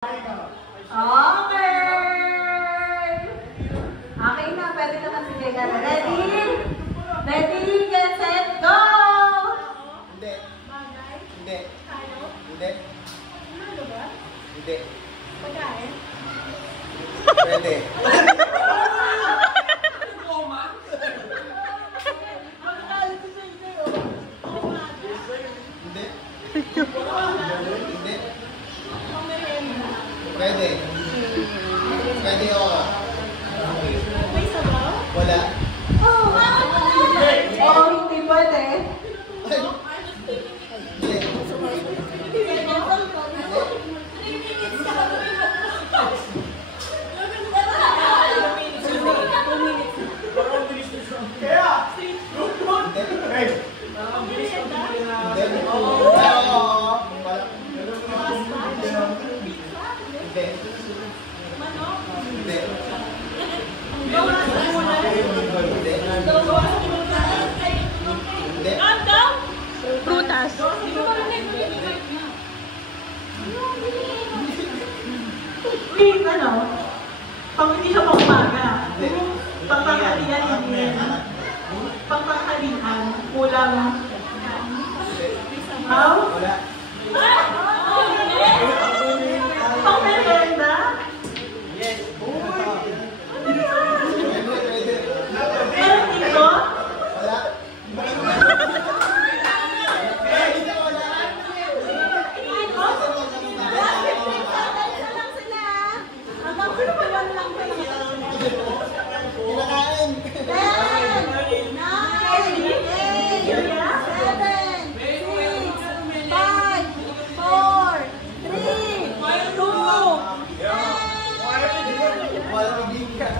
Okay! Okay na, pwede naman si Jega. Ready? Ready, get, set, go! Hindi. Hindi. Hindi. Hindi. Pagkain? Pwede. Hindi. Hindi. Pwede. Pwede o. May sabaw? Wala. Oo, hindi pwede. Hindi. Prutas. Wait, ano? Pang hindi siya pang umaga. Pangtanghalian, hindi. Pangtanghalian, kulang. How? Wala. Pang merenda? Meron dito? Wala. Kinakain. 10, 9, 8, 7, 6, 5, 4, 3, 2, 1. Walang bigyan.